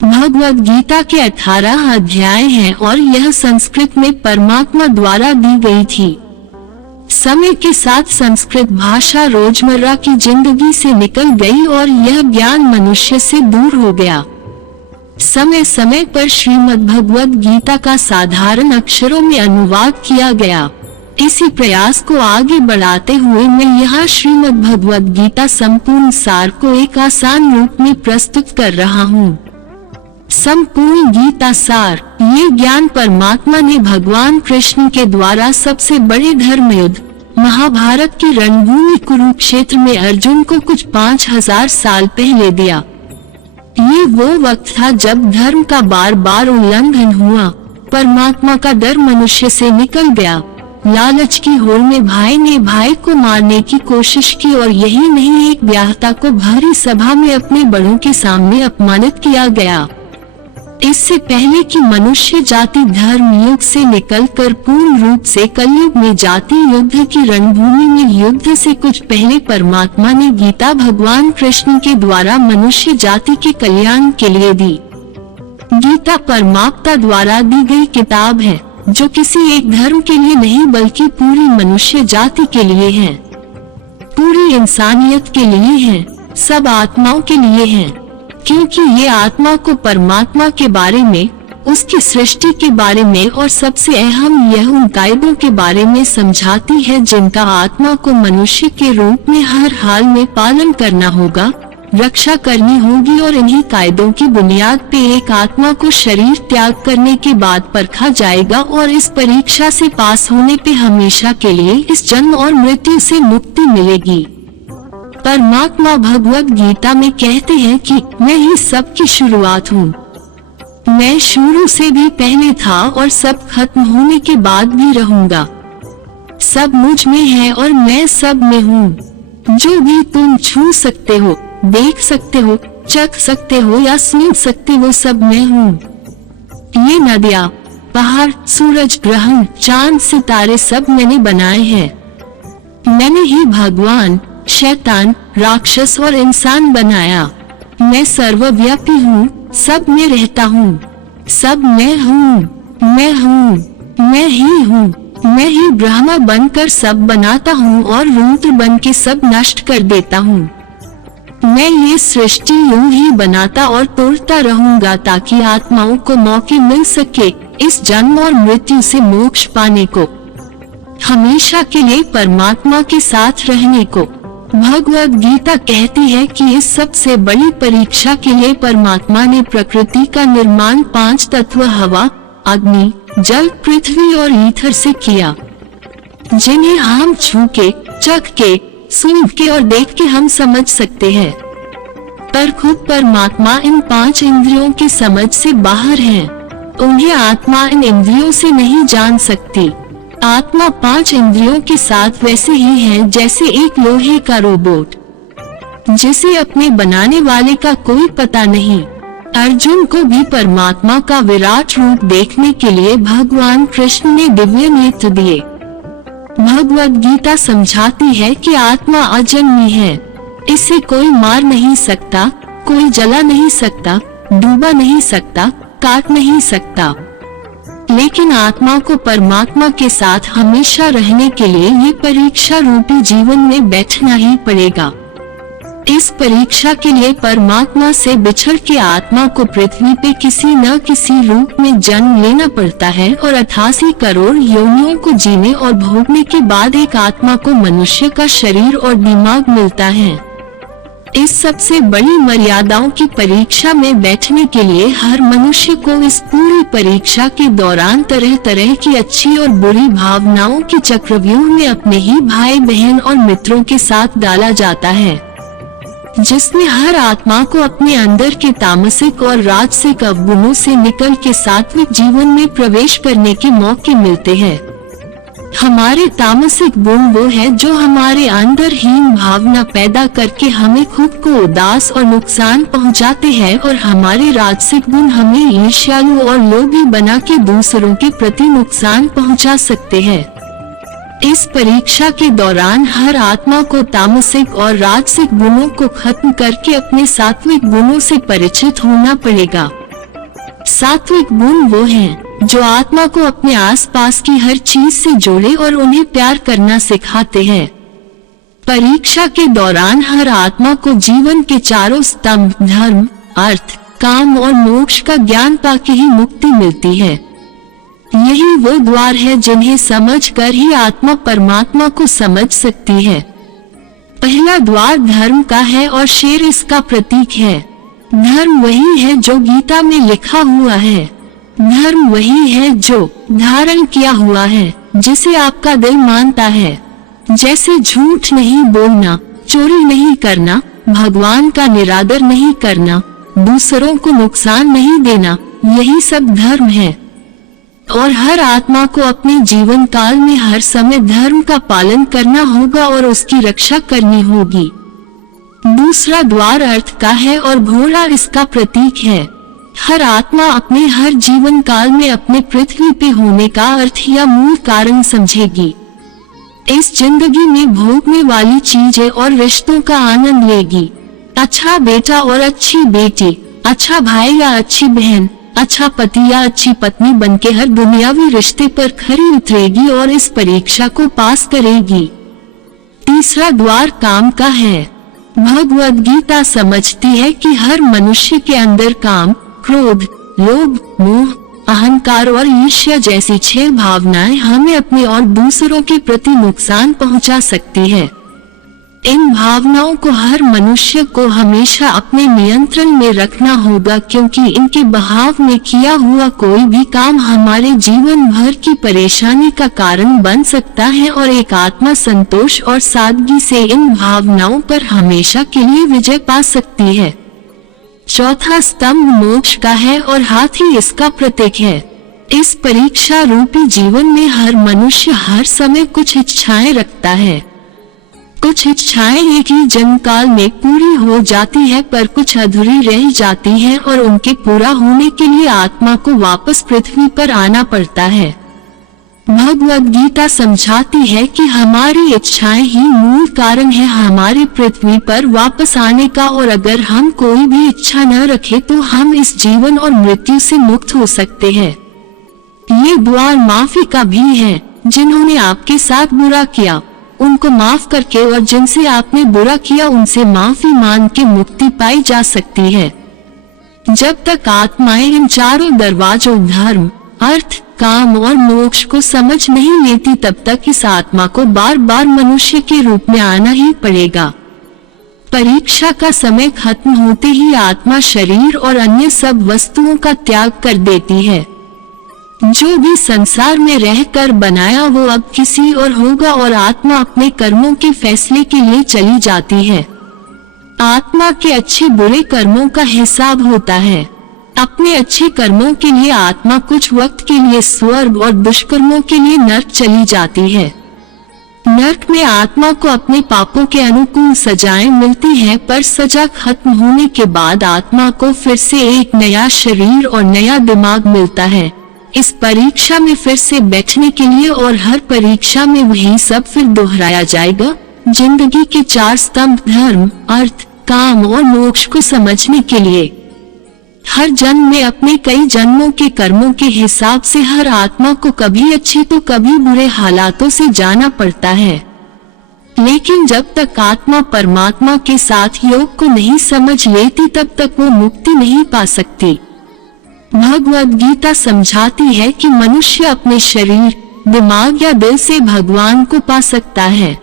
भगवद गीता के 18 अध्याय हैं और यह संस्कृत में परमात्मा द्वारा दी गई थी। समय के साथ संस्कृत भाषा रोजमर्रा की जिंदगी से निकल गई और यह ज्ञान मनुष्य से दूर हो गया। समय समय पर श्रीमद् भगवद गीता का साधारण अक्षरों में अनुवाद किया गया। इसी प्रयास को आगे बढ़ाते हुए मैं यहाँ श्रीमद् भगवद गीता संपूर्ण सार को एक आसान रूप में प्रस्तुत कर रहा हूँ। संपूर्ण गीता सार, ये ज्ञान परमात्मा ने भगवान कृष्ण के द्वारा सबसे बड़े धर्म युद्ध महाभारत की रणभूमि कुरुक्षेत्र में अर्जुन को कुछ 5000 साल पहले दिया। ये वो वक्त था जब धर्म का बार बार उल्लंघन हुआ, परमात्मा का डर मनुष्य से निकल गया। लालच की होड़ में भाई ने भाई को मारने की कोशिश की और यही नहीं, एक ब्याहता को भारी सभा में अपने बड़ों के सामने अपमानित किया गया। इससे पहले कि मनुष्य जाति धर्म युग से निकलकर पूर्ण रूप से कलयुग में जाति युद्ध की रणभूमि में युद्ध से कुछ पहले परमात्मा ने गीता भगवान कृष्ण के द्वारा मनुष्य जाति के कल्याण के लिए दी। गीता परमात्मा द्वारा दी गई किताब है जो किसी एक धर्म के लिए नहीं बल्कि पूरी मनुष्य जाति के लिए है, पूरी इंसानियत के लिए है, सब आत्माओं के लिए है। क्योंकि ये आत्मा को परमात्मा के बारे में, उसकी सृष्टि के बारे में और सबसे अहम यह उन कायदों के बारे में समझाती है जिनका आत्मा को मनुष्य के रूप में हर हाल में पालन करना होगा, रक्षा करनी होगी और इन्हीं कायदों की बुनियाद पे एक आत्मा को शरीर त्याग करने के बाद परखा जाएगा और इस परीक्षा से पास होने पे हमेशा के लिए इस जन्म और मृत्यु से मुक्ति मिलेगी। परमात्मा भगवद गीता में कहते हैं कि मैं ही सब की शुरुआत हूँ। मैं शुरू से भी पहले था और सब खत्म होने के बाद भी रहूंगा। सब मुझ में है और मैं सब में हूँ। जो भी तुम छू सकते हो, देख सकते हो, चख सकते हो या सुन सकते हो, सब मैं हूँ। ये नदियाँ, पहाड़, सूरज, ग्रहण, चांद, सितारे सब मैंने बनाए हैं। मैंने ही भगवान, शैतान, राक्षस और इंसान बनाया। मैं सर्वव्यापी हूँ, सब में रहता हूँ, सब मैं हूँ, मैं हूँ, मैं ही हूँ। मैं ही ब्रह्मा बनकर सब बनाता हूँ और रुद्र बन के सब नष्ट कर देता हूँ। मैं ये सृष्टि यूं ही बनाता और तोड़ता रहूंगा ताकि आत्माओं को मौके मिल सके इस जन्म और मृत्यु से मोक्ष पाने को, हमेशा के लिए परमात्मा के साथ रहने को। भगवद गीता कहती है कि इस सबसे बड़ी परीक्षा के लिए परमात्मा ने प्रकृति का निर्माण 5 तत्व हवा, अग्नि, जल, पृथ्वी और ईथर से किया, जिन्हें हम छू के, चख के, सुन के और देख के हम समझ सकते हैं। पर खुद परमात्मा इन 5 इंद्रियों की समझ से बाहर है। उन्हें आत्मा इन इंद्रियों से नहीं जान सकती। आत्मा 5 इंद्रियों के साथ वैसे ही है जैसे एक लोहे का रोबोट, जिसे अपने बनाने वाले का कोई पता नहीं। अर्जुन को भी परमात्मा का विराट रूप देखने के लिए भगवान कृष्ण ने दिव्य नेत्र दिए। भगवद गीता समझाती है कि आत्मा अजन्मी है, इसे कोई मार नहीं सकता, कोई जला नहीं सकता, डूबा नहीं सकता, काट नहीं सकता। लेकिन आत्मा को परमात्मा के साथ हमेशा रहने के लिए ये परीक्षा रूपी जीवन में बैठना ही पड़ेगा। इस परीक्षा के लिए परमात्मा से बिछड़ के आत्मा को पृथ्वी पे किसी न किसी रूप में जन्म लेना पड़ता है और 88 करोड़ योनियों को जीने और भोगने के बाद एक आत्मा को मनुष्य का शरीर और दिमाग मिलता है। इस सबसे बड़ी मर्यादाओं की परीक्षा में बैठने के लिए हर मनुष्य को इस पूरी परीक्षा के दौरान तरह तरह की अच्छी और बुरी भावनाओं के चक्रव्यूह में अपने ही भाई बहन और मित्रों के साथ डाला जाता है, जिसमें हर आत्मा को अपने अंदर के तामसिक और राजसिक अवगुणों से निकल के सात्विक जीवन में प्रवेश करने के मौके मिलते हैं। हमारे तामसिक गुण वो है जो हमारे अंदर हीन भावना पैदा करके हमें खुद को उदास और नुकसान पहुंचाते हैं और हमारे राजसिक गुण हमें ईर्ष्यालु और लोभी बना के दूसरों के प्रति नुकसान पहुंचा सकते हैं। इस परीक्षा के दौरान हर आत्मा को तामसिक और राजसिक गुणों को खत्म करके अपने सात्विक गुणों से परिचित होना पड़ेगा। सात्विक गुण वो हैं जो आत्मा को अपने आसपास की हर चीज से जोड़े और उन्हें प्यार करना सिखाते हैं। परीक्षा के दौरान हर आत्मा को जीवन के चारों स्तंभ धर्म, अर्थ, काम और मोक्ष का ज्ञान पाके ही मुक्ति मिलती है। यही वो द्वार है जिन्हें समझकर ही आत्मा परमात्मा को समझ सकती है। पहला द्वार धर्म का है और शेर इसका प्रतीक है। धर्म वही है जो गीता में लिखा हुआ है। धर्म वही है जो धारण किया हुआ है, जिसे आपका दिल मानता है। जैसे झूठ नहीं बोलना, चोरी नहीं करना, भगवान का निरादर नहीं करना, दूसरों को नुकसान नहीं देना, यही सब धर्म है। और हर आत्मा को अपने जीवन काल में हर समय धर्म का पालन करना होगा और उसकी रक्षा करनी होगी। दूसरा द्वार अर्थ का है और घोड़ा इसका प्रतीक है। हर आत्मा अपने हर जीवन काल में अपने पृथ्वी पे होने का अर्थ या मूल कारण समझेगी। इस जिंदगी में भोगने वाली चीजें और रिश्तों का आनंद लेगी। अच्छा बेटा और अच्छी बेटी, अच्छा भाई या अच्छी बहन, अच्छा पति या अच्छी पत्नी बनके हर दुनियावी रिश्ते पर खरी उतरेगी और इस परीक्षा को पास करेगी। तीसरा द्वार काम का है। भगवद गीता समझती है कि हर मनुष्य के अंदर काम, क्रोध, लोभ, मोह, अहंकार और ईर्ष्या जैसी 6 भावनाएं हमें अपने और दूसरों के प्रति नुकसान पहुंचा सकती है। इन भावनाओं को हर मनुष्य को हमेशा अपने नियंत्रण में रखना होगा, क्योंकि इनके बहाव में किया हुआ कोई भी काम हमारे जीवन भर की परेशानी का कारण बन सकता है और एक आत्मा संतोष और सादगी से इन भावनाओं पर हमेशा के लिए विजय पा सकती है। चौथा स्तंभ मोक्ष का है और हाथी इसका प्रतीक है। इस परीक्षा रूपी जीवन में हर मनुष्य हर समय कुछ इच्छाएं रखता है। कुछ इच्छाएं एक ही जन्म काल में पूरी हो जाती है, पर कुछ अधूरी रह जाती हैं और उनके पूरा होने के लिए आत्मा को वापस पृथ्वी पर आना पड़ता है। भगवद गीता समझाती है कि हमारी इच्छाएं ही मूल कारण है हमारे पृथ्वी पर वापस आने का, और अगर हम कोई भी इच्छा न रखें तो हम इस जीवन और मृत्यु से मुक्त हो सकते हैं। ये द्वार माफी का भी है। जिन्होंने आपके साथ बुरा किया उनको माफ करके और जिनसे आपने बुरा किया उनसे माफी मांग के मुक्ति पाई जा सकती है। जब तक आत्माएं इन चारों दरवाजों धर्म, अर्थ, काम और मोक्ष को समझ नहीं लेती, तब तक इस आत्मा को बार बार मनुष्य के रूप में आना ही पड़ेगा। परीक्षा का समय खत्म होते ही आत्मा शरीर और अन्य सब वस्तुओं का त्याग कर देती है। जो भी संसार में रहकर बनाया वो अब किसी और होगा और आत्मा अपने कर्मों के फैसले के लिए चली जाती है। आत्मा के अच्छे बुरे कर्मों का हिसाब होता है। अपने अच्छे कर्मों के लिए आत्मा कुछ वक्त के लिए स्वर्ग और दुष्कर्मों के लिए नरक चली जाती है। नरक में आत्मा को अपने पापों के अनुकूल सजाएं मिलती हैं, पर सजा खत्म होने के बाद आत्मा को फिर से एक नया शरीर और नया दिमाग मिलता है इस परीक्षा में फिर से बैठने के लिए, और हर परीक्षा में वही सब फिर दोहराया जाएगा। जिंदगी के 4 स्तंभ धर्म, अर्थ, काम और मोक्ष को समझने के लिए हर जन्म में अपने कई जन्मों के कर्मों के हिसाब से हर आत्मा को कभी अच्छे तो कभी बुरे हालातों से जाना पड़ता है। लेकिन जब तक आत्मा परमात्मा के साथ योग को नहीं समझ लेती तब तक वो मुक्ति नहीं पा सकती। भगवद गीता समझाती है कि मनुष्य अपने शरीर, दिमाग या दिल से भगवान को पा सकता है।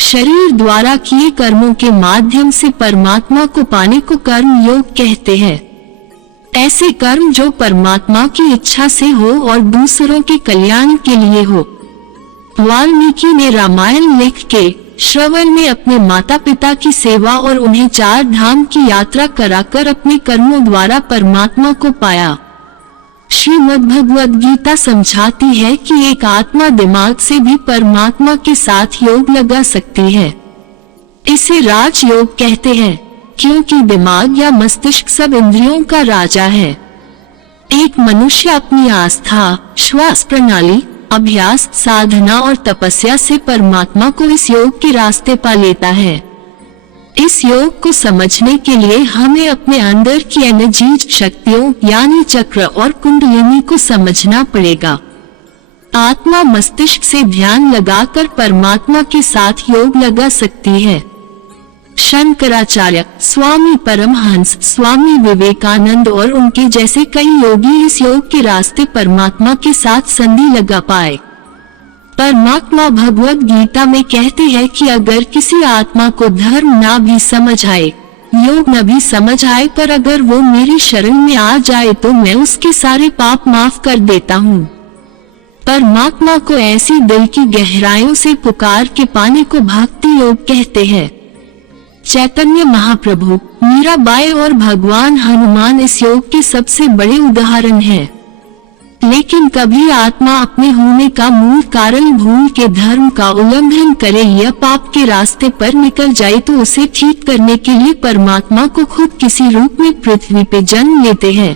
शरीर द्वारा किए कर्मों के माध्यम से परमात्मा को पाने को कर्म योग कहते हैं। ऐसे कर्म जो परमात्मा की इच्छा से हो और दूसरों के कल्याण के लिए हो। वाल्मीकि ने रामायण लिख के श्रवण में अपने माता पिता की सेवा और उन्हें 4 धाम की यात्रा कराकर अपने कर्मों द्वारा परमात्मा को पाया। श्रीमद् भगवद गीता समझाती है कि एक आत्मा दिमाग से भी परमात्मा के साथ योग लगा सकती है। इसे राज योग कहते हैं, क्योंकि दिमाग या मस्तिष्क सब इंद्रियों का राजा है। एक मनुष्य अपनी आस्था, श्वास प्रणाली, अभ्यास, साधना और तपस्या से परमात्मा को इस योग के रास्ते पा लेता है। इस योग को समझने के लिए हमें अपने अंदर की एनर्जी शक्तियों यानी चक्र और कुंडलिनी को समझना पड़ेगा। आत्मा मस्तिष्क से ध्यान लगाकर परमात्मा के साथ योग लगा सकती है। शंकराचार्य, स्वामी परमहंस, स्वामी विवेकानंद और उनके जैसे कई योगी इस योग के रास्ते परमात्मा के साथ संधि लगा पाए। परमात्मा भगवद गीता में कहते हैं कि अगर किसी आत्मा को धर्म ना भी समझ आए, योग न भी समझ आए, पर अगर वो मेरी शरण में आ जाए तो मैं उसके सारे पाप माफ कर देता हूँ। परमात्मा को ऐसी दिल की गहराइयों से पुकार के पाने को भक्ति योग कहते हैं। चैतन्य महाप्रभु, मीराबाई और भगवान हनुमान इस योग के सबसे बड़े उदाहरण हैं। लेकिन कभी आत्मा अपने होने का मूल कारण भूल के धर्म का उल्लंघन करे या पाप के रास्ते पर निकल जाए तो उसे ठीक करने के लिए परमात्मा को खुद किसी रूप में पृथ्वी पे जन्म लेते हैं।